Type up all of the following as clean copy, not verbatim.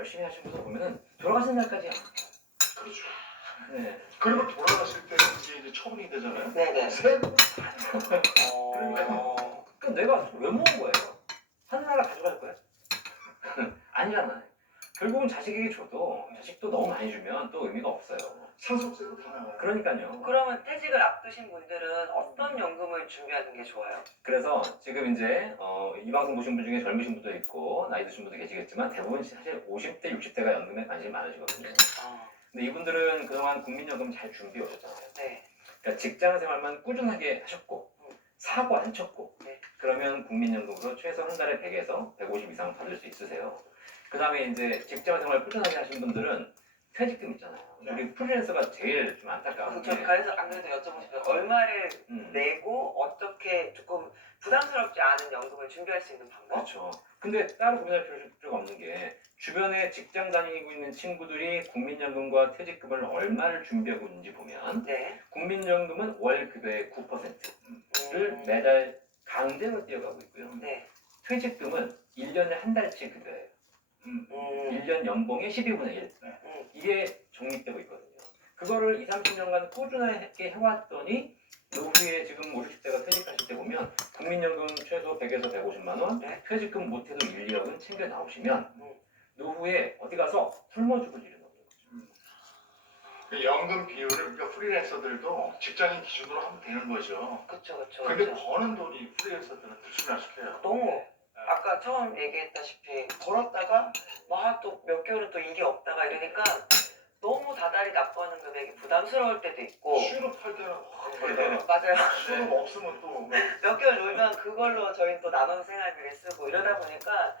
열심히 하신 분들 보면은 돌아가신 날까지 안 바뀌어요. 그렇죠. 네. 그리고 돌아갔을 때는 이제 처분이 되잖아요. 네네. 세금을 다 내요. 어... 그럼 내가 왜 모은 거예요? 하늘나라 가져갈 거야? 아니잖아요. 결국은 자식에게 줘도 자식도 너무 많이 주면 또 의미가 없어요. 상속세로 다 나가요. 그러니까요. 그러면 퇴직을 앞두신 분들은 어떤 연금을 준비하는 게 좋아요? 그래서 지금 이제 이 방송 보신 분 중에 젊으신 분도 있고 나이 드신 분도 계시겠지만 대부분 사실 50대, 60대가 연금에 관심이 많으시거든요. 근데 이분들은 그동안 국민연금 잘 준비해 오셨잖아요. 네. 그러니까 직장 생활만 꾸준하게 하셨고 사고 안 쳤고 네. 그러면 국민연금으로 최소 한 달에 100에서 150 이상 받을 수 있으세요. 그 다음에 이제 직장 생활 꾸준하게 하신 분들은 퇴직금 있잖아요. 네. 우리 프리랜서가 제일 좀 안타까운 게 그래서 안 그래도 여쭤보고 싶어요. 얼마를 음, 내고 어떻게 조금 부담스럽지 않은 연금을 준비할 수 있는 방법? 그렇죠. 근데 따로 고민할 필요가 없는 게 주변에 직장 다니고 있는 친구들이 국민연금과 퇴직금을 얼마를 준비하고 있는지 보면 네. 국민연금은 월 급여의 9%를 매달 강제로 떼어가고 있고요. 네. 퇴직금은 1년에 한 달치 급여예요. 1년 연봉의 12분의 1. 이게 적립되고 있거든요. 그거를 20, 30년간 꾸준하게 해왔더니 노후에 지금 50대가 퇴직하실 때 보면 국민연금 최소 100에서 150만 원, 네. 퇴직금 못해도 1, 2억은 챙겨 나오시면 노후에 어디 가서 굶어 죽을 일은 없는 거죠. 그 연금 비율을 그러니까 프리랜서들도 직장인 기준으로 하면 되는 거죠. 그렇죠. 근데 버는 돈이 프리랜서들은 들쑥날쑥해요. 너무 아까 처음 얘기했다시피 벌었다가 또 몇 개월은 또 일이 없다가 이러니까 너무 다달이 납부하는 금액이 부담스러울 때도 있고 수입할 때는 확 벌다가 맞아요. 수입 없으면 또 몇 개월 놀면 그걸로 저희는 또 남은 생활비를 쓰고 이러다 보니까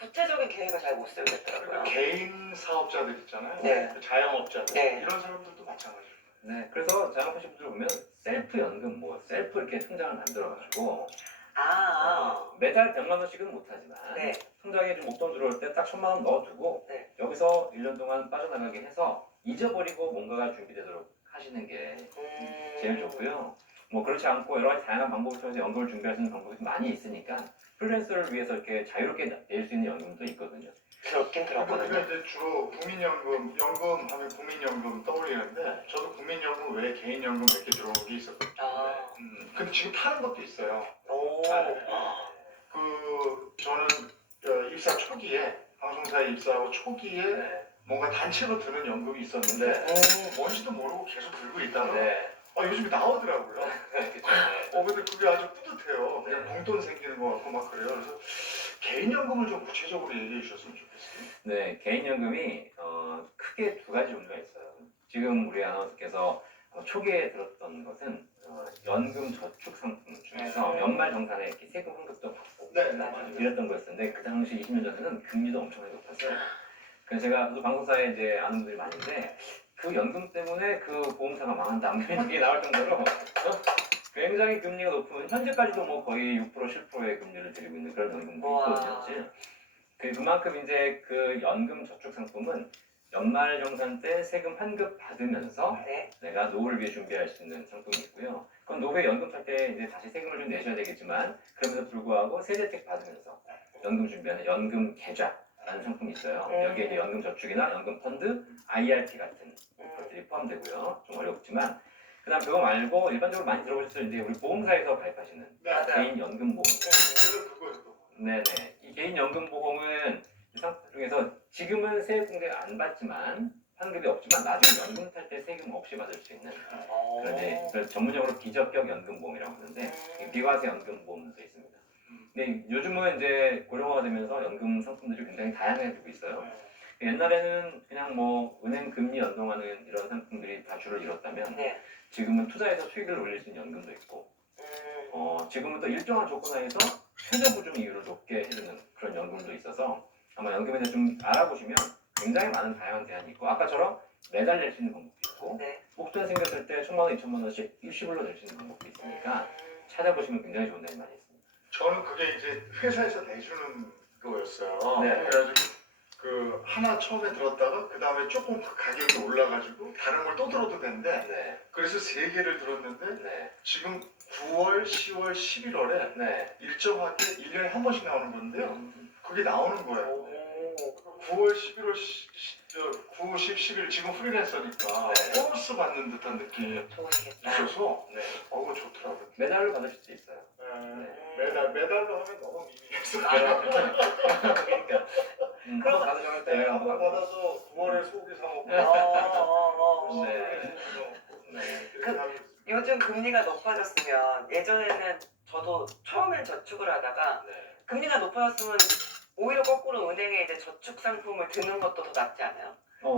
구체적인 계획을 잘 못 세우겠더라고요. 그러니까 개인 사업자들 있잖아요. 네. 그 자영업자들 네. 이런 사람들도 마찬가지예요. 네, 그래서 자영업하신 분들 보면 셀프 연금, 셀프 이렇게 통장을 만들어가지고 매달 100만 원씩은 못하지만 네. 통장에 좀 목돈 들어올 때 딱 1000만 원 넣어두고 네. 여기서 1년 동안 빠져나가게 해서 잊어버리고 뭔가가 준비되도록 하시는 게 제일 좋고요. 그렇지 않고 여러 가지 다양한 방법을 통해서 연금을 준비하시는 방법이 많이 있으니까 프리랜서를 위해서 이렇게 자유롭게 낼 수 있는 연금도 있거든요. 그렇긴 그러니까 그렇거든요. 이제 주로 국민연금, 연금 하면 국민연금 떠올리는데 저도 국민연금 외에 개인연금 몇 개 들어온 게 있었거든요. 근데 지금 타는 것도 있어요. 저는 입사 초기에 방송사에 입사하고 초기에 뭔가 단체로 드는 연금이 있었는데 뭔지도 모르고 계속 들고 있다가 요즘에 나오더라고요. 근데 그게 아주 뿌듯해요. 그냥 봉돈 생기는 것 같고 막 그래요. 그래서 개인연금을 좀 구체적으로 얘기해 주셨으면 좋겠어요. 네, 개인연금이 크게 두 가지 종류가 있어요. 지금 우리 아나운서께서 초기에 들었던 것은 연금 저축 상품 중에서 연말 정산에 이렇게 세금 환급도 받고 이랬던 거였는데 그 당시 20년 전에는 금리도 엄청나게 높았어요. 그래서 제가 또 방송사에 이제 아는 분들이 많은데 그 연금 때문에 그 보험사가 망한다 이런 얘기 나올 정도로 굉장히 금리가 높은 현재까지도 거의 6% 7%의 금리를 드리고 있는 그런 연금도 있거든요. 사실. 그만큼 이제 그 연금 저축 상품은 연말 정산 때 세금 환급 받으면서 내가 노후를 위해 준비할 수 있는 상품이 있고요. 그건 노후에 연금 탈 때 이제 다시 세금을 좀 내셔야 되겠지만 그럼에도 불구하고 세대택 받으면서 연금 준비하는 연금 계좌라는 상품이 있어요. 여기에 이제 연금 저축이나 연금 펀드, IRP 같은 것들이 포함되고요. 좀 어렵지만 그다음 그거 말고 일반적으로 많이 들어보셨을 이제 우리 보험사에서 가입하시는 개인 연금 보험. 그래서 그거였던 네네. 이 개인 연금 보험은 이 상품 중에서 지금은 세액 공제 안 받지만 환급이 없지만 나중에 연금 탈 때 세금 없이 받을 수 있는 그래서 전문용어로 비적격 연금 보험이라고 하는데 비과세 연금 보험도 있습니다. 근데 요즘은 이제 고령화가 되면서 연금 상품들이 굉장히 다양해지고 있어요. 옛날에는 그냥 은행 금리 연동하는 이런 상품들이 다 주를 이뤘다면 지금은 투자해서 수익을 올릴 수 있는 연금도 있고 지금은 또 일정한 조건 하에서 최저 보증 이율을 높게 해주는 그런 연금도 있어서 아마 연금에 대해 좀 알아보시면 굉장히 많은 다양한 대안이 있고 아까처럼 매달 낼 수 있는 방법도 있고 목돈 생겼을 때 1000만 원, 2000만 원씩 일시불로 낼 수 있는 방법도 있으니까 찾아보시면 굉장히 좋은 대안이 많이 있습니다. 저는 그게 이제 회사에서 내주는 거였어요. 네. 그래가지고 하나 처음에 들었다가 그 다음에 조금 가격이 올라가지고 다른 걸 또 들어도 되는데 그래서 3개를 들었는데 지금 9월, 10월, 11월에 일정하게 1년에 한 번씩 나오는 건데요. 그게 나오는 거예요. 9월, 11월, 9, 10, 11 지금 프리랜서니까 네. 보너스 받는 듯한 느낌이 좋으시겠다. 있어서 네. 좋더라고요. 메달로 받을 수도 있어요. 메달로 하면 너무 미미해서 그러니까 한번 받으셔야 때 한번 받아서 9월에 소고기 사 먹고 네. 이렇게 하고 있습니다. 요즘 금리가 높아졌으면 예전에는 저도 처음엔 저축을 하다가 네. 금리가 높아졌으면 오히려 거꾸로 은행에 이제 저축 상품을 드는 것도 더 낫지 않아요?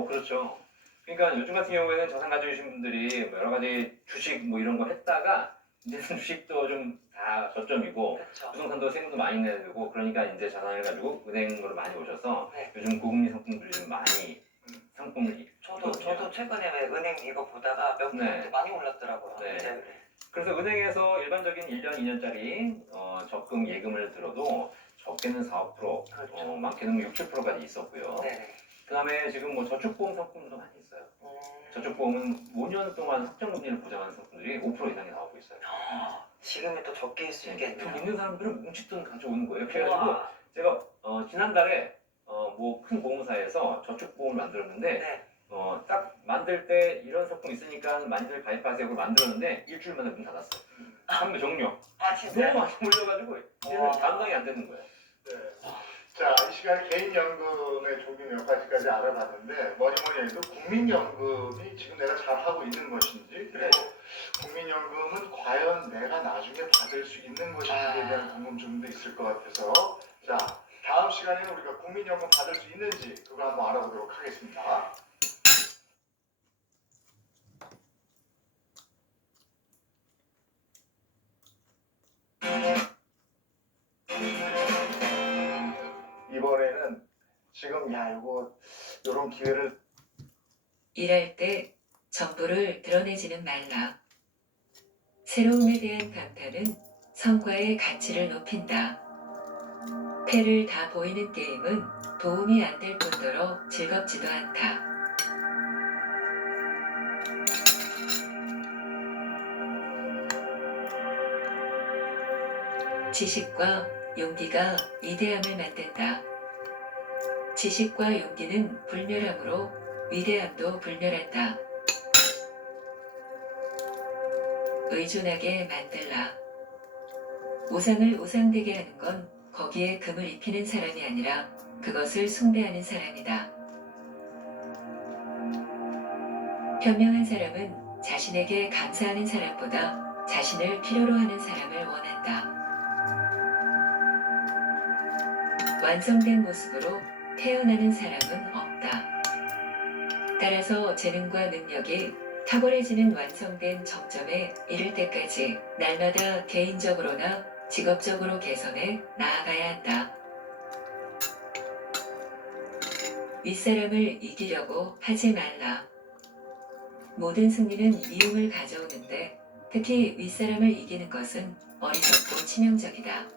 그렇죠. 그러니까 요즘 같은 경우에는 자산 가지고 계신 분들이 뭐 여러 가지 주식 뭐 이런 거 했다가 이제는 주식도 좀 다 저점이고 그렇죠. 부동산도 세금도 많이 내야 되고 그러니까 이제 자산을 가지고 은행으로 많이 오셔서 네. 요즘 고금리 상품들이 좀 많이 상품을 저도 최근에 왜 은행 이거 보다가 몇 네. 프로트 많이 올랐더라고요. 네. 이제 그래서 은행에서 일반적인 1년, 2년짜리 적금 예금을 들어도 적게는 4, 5%, 그렇죠. 많게는 6, 7%까지 있었고요. 네. 그 다음에 지금 뭐 저축보험 상품도 많이 있어요. 저축보험은 5년 동안 확정금리를 보장하는 상품들이 5% 이상이 나오고 있어요. 지금이 또 적게일 수 돈 있겠네요. 있는 사람들은 뭉칫돈 가져오는 거예요. 그래가지고 우와. 제가 지난달에 뭐 큰 보험사에서 저축보험을 만들었는데 네. 딱 만들 때 이런 상품 있으니까 많이들 가입하세요. 그걸 만들었는데 일주일 만에 문 닫았어요. 판매 종료. 아 너무 진짜? 많이 몰려가지고 이제는 와. 감당이 안 되는 거예요. 네. 자, 이 시간에 개인연금의 종류 몇 가지까지 알아봤는데 뭐니 해도 국민연금이 지금 내가 잘하고 있는 것인지 그리고 국민연금은 과연 내가 나중에 받을 수 있는 것인지에 대한 궁금증도 있을 것 같아서 자, 다음 시간에는 우리가 국민연금 받을 수 있는지 그거 한번 알아보도록 하겠습니다. 이번에는 지금 요런 기회를 일할 때 전부를 드러내지는 말라. 새로움에 대한 감탄은 성과의 가치를 높인다. 패를 다 보이는 게임은 도움이 안 될 뿐더러 즐겁지도 않다. 지식과 용기가 위대함을 만든다. 지식과 용기는 불멸함으로 위대함도 불멸한다. 의존하게 만들라. 우상을 우상되게 하는 건 거기에 금을 입히는 사람이 아니라 그것을 숭배하는 사람이다. 현명한 사람은 자신에게 감사하는 사람보다 자신을 필요로 하는 사람을 원한다. 완성된 모습으로 태어나는 사람은 없다. 따라서 재능과 능력이 탁월해지는 완성된 정점에 이를 때까지 날마다 개인적으로나 직업적으로 개선해 나아가야 한다. 윗사람을 이기려고 하지 말라. 모든 승리는 미움을 가져오는데 특히 윗사람을 이기는 것은 어리석고 치명적이다.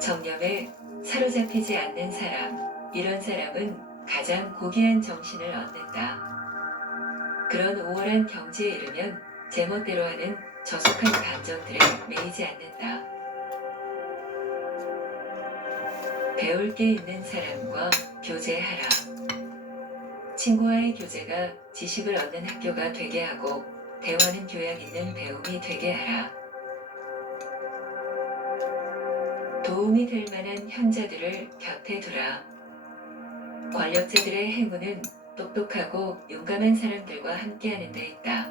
정념에 사로잡히지 않는 사람, 이런 사람은 가장 고귀한 정신을 얻는다. 그런 우월한 경지에 이르면 제멋대로 하는 저속한 감정들에 매이지 않는다. 배울 게 있는 사람과 교제하라. 친구와의 교제가 지식을 얻는 학교가 되게 하고 대화는 교양 있는 배움이 되게 하라. 도움이 될 만한 현자들을 곁에 두라. 권력자들의 행운은 똑똑하고 용감한 사람들과 함께하는 데 있다.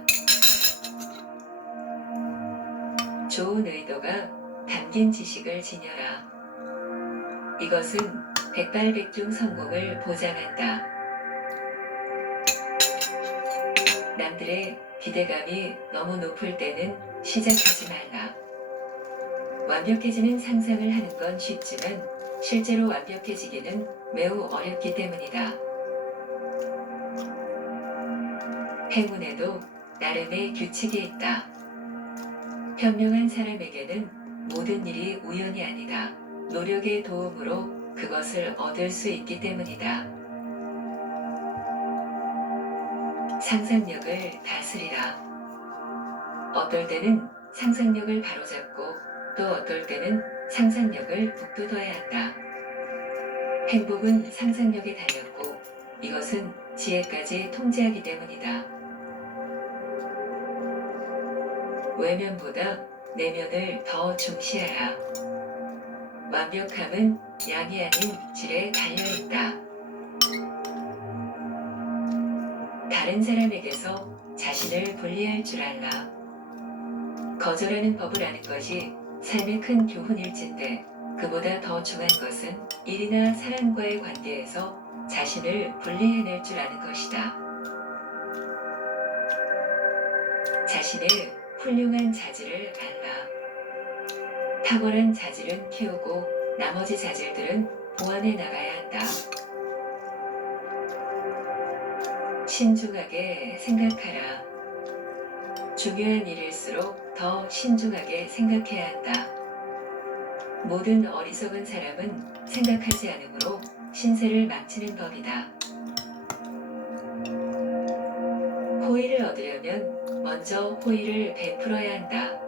좋은 의도가 담긴 지식을 지녀라. 이것은 백발백중 성공을 보장한다. 남들의 기대감이 너무 높을 때는 시작하지 말라. 완벽해지는 상상을 하는 건 쉽지만 실제로 완벽해지기는 매우 어렵기 때문이다. 행운에도 나름의 규칙이 있다. 현명한 사람에게는 모든 일이 우연이 아니다. 노력의 도움으로 그것을 얻을 수 있기 때문이다. 상상력을 다스리라. 어떨 때는 상상력을 바로잡고 또 어떨 때는 상상력을 북돋워야 한다. 행복은 상상력에 달렸고 이것은 지혜까지 통제하기 때문이다. 외면보다 내면을 더 중시하라. 완벽함은 양이 아닌 질에 달려있다. 다른 사람에게서 자신을 분리할 줄 알라. 거절하는 법을 아는 것이 삶의 큰 교훈일진데 그보다 더 중요한 것은 일이나 사람과의 관계에서 자신을 분리해낼 줄 아는 것이다. 자신의 훌륭한 자질을 알라. 탁월한 자질은 키우고 나머지 자질들은 보완해 나가야 한다. 신중하게 생각하라. 중요한 일일수록 더 신중하게 생각해야 한다. 모든 어리석은 사람은 생각하지 않으므로 신세를 망치는 법이다. 호의를 얻으려면 먼저 호의를 베풀어야 한다.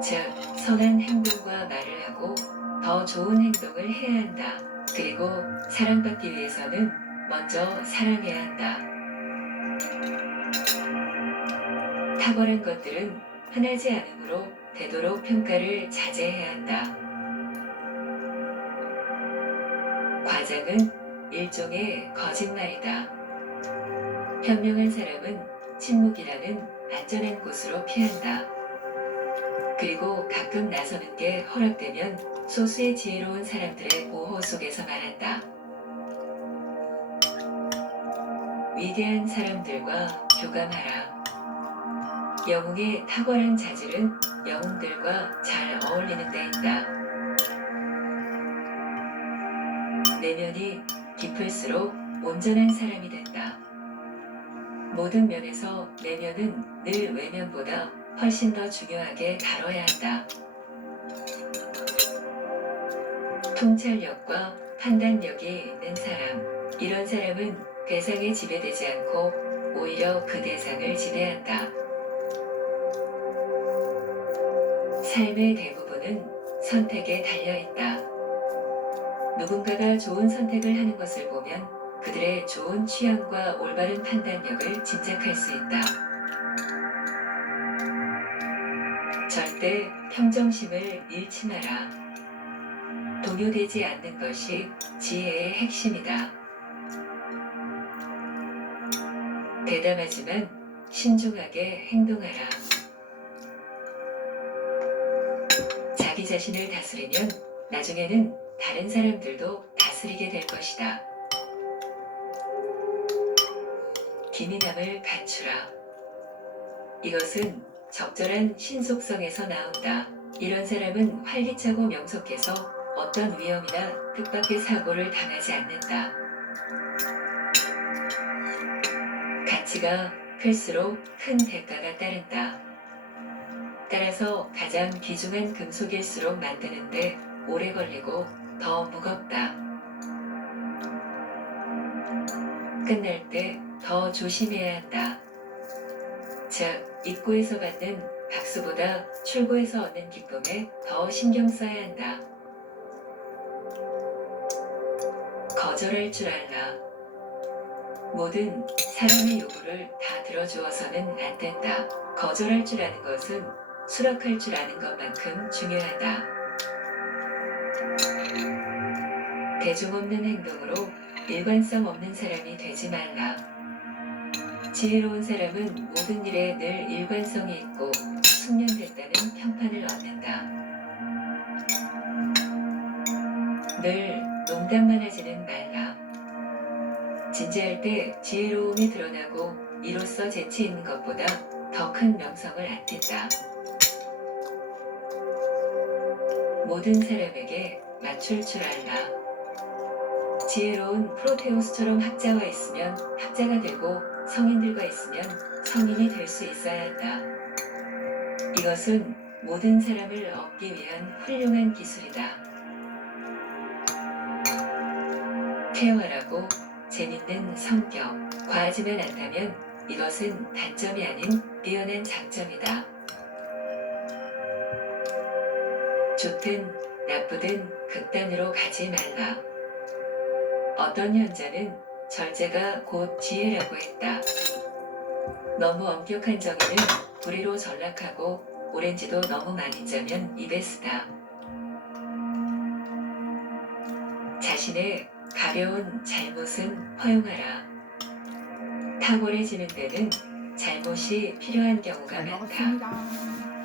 즉, 선한 행동과 말을 하고 더 좋은 행동을 해야 한다. 그리고 사랑받기 위해서는 먼저 사랑해야 한다. 탁월한 것들은 흔하지 않으므로 되도록 평가를 자제해야 한다. 과장은 일종의 거짓말이다. 현명한 사람은 침묵이라는 안전한 곳으로 피한다. 그리고 가끔 나서는 게 허락되면 소수의 지혜로운 사람들의 보호 속에서 말한다. 위대한 사람들과 교감하라. 영웅의 탁월한 자질은 영웅들과 잘 어울리는 데 있다. 내면이 깊을수록 온전한 사람이 된다. 모든 면에서 내면은 늘 외면보다 훨씬 더 중요하게 다뤄야 한다. 통찰력과 판단력이 있는 사람. 이런 사람은 대상에 지배되지 않고 오히려 그 대상을 지배한다. 삶의 대부분은 선택에 달려있다. 누군가가 좋은 선택을 하는 것을 보면 그들의 좋은 취향과 올바른 판단력을 짐작할 수 있다. 절대 평정심을 잃지 마라. 동요되지 않는 것이 지혜의 핵심이다. 대담하지만 신중하게 행동하라. 자기 자신을 다스리면 나중에는 다른 사람들도 다스리게 될 것이다. 기민함을 갖추라. 이것은 적절한 신속성에서 나온다. 이런 사람은 활기차고 명석해서 어떤 위험이나 뜻밖의 사고를 당하지 않는다. 가치가 클수록 큰 대가가 따른다. 따라서 가장 귀중한 금속일수록 만드는데 오래 걸리고 더 무겁다. 끝날 때 더 조심해야 한다. 즉, 입구에서 받는 박수보다 출구에서 얻는 기쁨에 더 신경 써야 한다. 거절할 줄 알라. 모든 사람의 요구를 다 들어주어서는 안 된다. 거절할 줄 아는 것은 수락할 줄 아는 것만큼 중요하다. 대중 없는 행동으로 일관성 없는 사람이 되지 말라. 지혜로운 사람은 모든 일에 늘 일관성이 있고 숙련됐다는 평판을 얻는다. 늘 농담만 하지는 말라. 진지할 때 지혜로움이 드러나고 이로써 재치 있는 것보다 더 큰 명성을 안긴다. 모든 사람에게 맞출 줄 알라. 지혜로운 프로테우스처럼 학자와 있으면 학자가 되고 성인들과 있으면 성인이 될 수 있어야 한다. 이것은 모든 사람을 얻기 위한 훌륭한 기술이다. 쾌활하고 재밌는 성격, 과하지만 않다면 이것은 단점이 아닌 뛰어난 장점이다. 좋든 나쁘든 극단으로 가지 말라. 어떤 현자는 절제가 곧 지혜라고 했다. 너무 엄격한 정의는 불의로 전락하고 오렌지도 너무 많이 짜면 입에 쓰다. 자신의 가벼운 잘못은 허용하라. 탁월해지는 데는 잘못이 필요한 경우가 잘 많다. 먹었습니다.